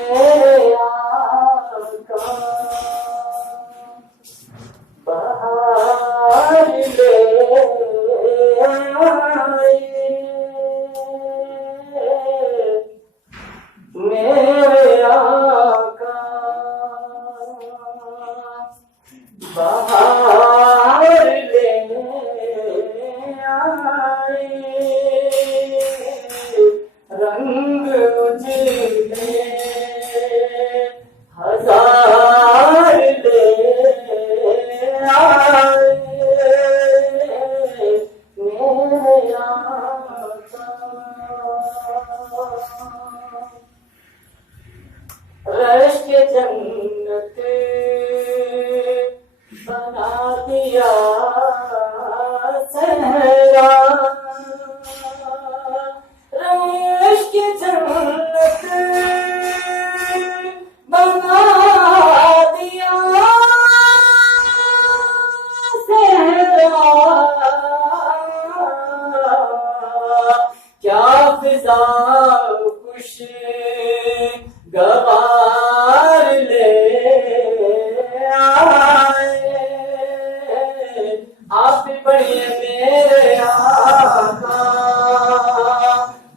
मेरे आका बाहर ले आए, मेरे आका बाहर ले आए, रंग उजले हजार ले आए, मेरे आका रश के जन्नत बना दिया सहरा, रश के जन्नत बना दिया सहरा, क्या फिजा खुश गवार ले आए, आप भी पढ़िए मेरे आका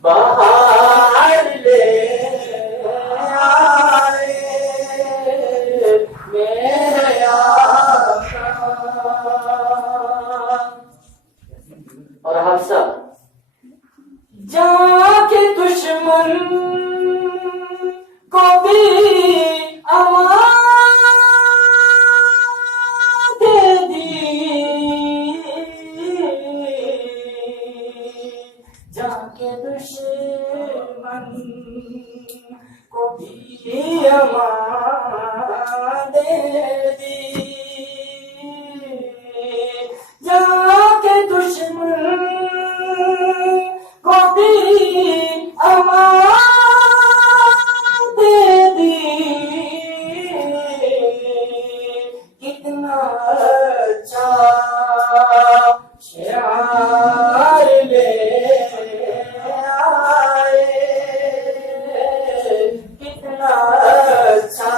बाहर ले आए, मेरे आका। और हम सब जाके दुश्मन को भी अमान दे दी, जाके दुश्मन को भी अमान दे दी, जाके दुश्मन को भी अमान दे दी, कितना अच्छा शार ले आए, कितना अच्छा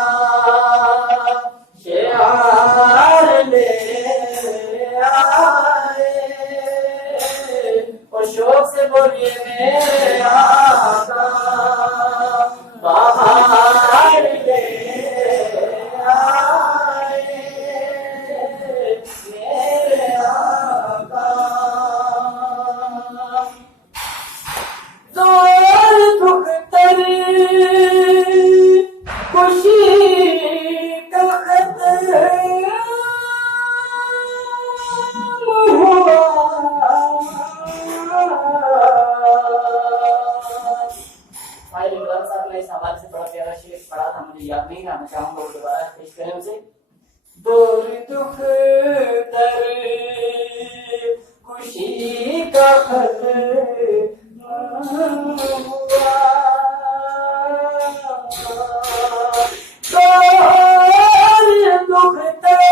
शार ले आए, और शौक से बोलिए मेरे आका बाहर ले आए, मेरे आका। जोर दुख्तर खुशी का खत्म हुआ, भाई इमरान साहब ने इस हवाले से बड़ा प्यारा शेर पढ़ा था, मुझे याद नहीं, गाना चाहूंगा वो दोबारा पेश करें उसे। दूर दुख दर खुशी का खत्म हुआ, दूर दुख दर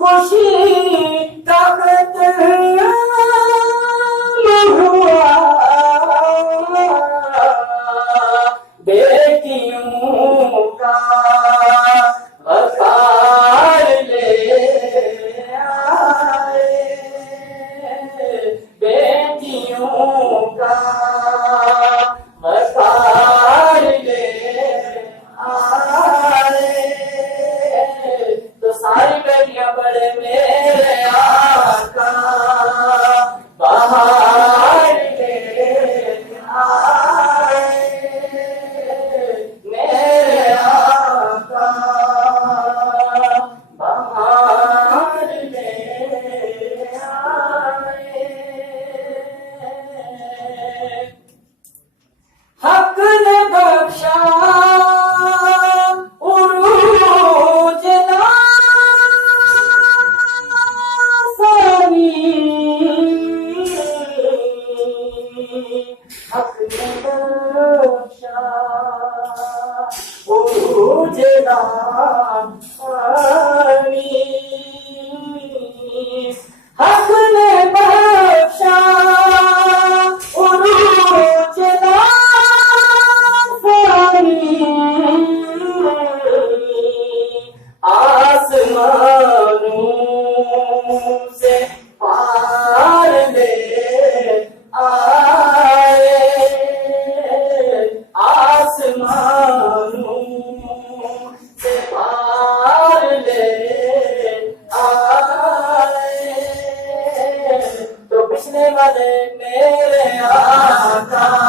खुशी का खत्म हुआ, बेटियों का वकार ले आए, बेटियों का वकार ले आए, तो सारी बेटियां बड़े मेरे आका बाहर ले आए, मेरे आका बाहर ले आए। हक ने बख्शा उरूज नासानी, हक ने बख्शा उरूज नासानी, हक ने बख्शा उरूज आता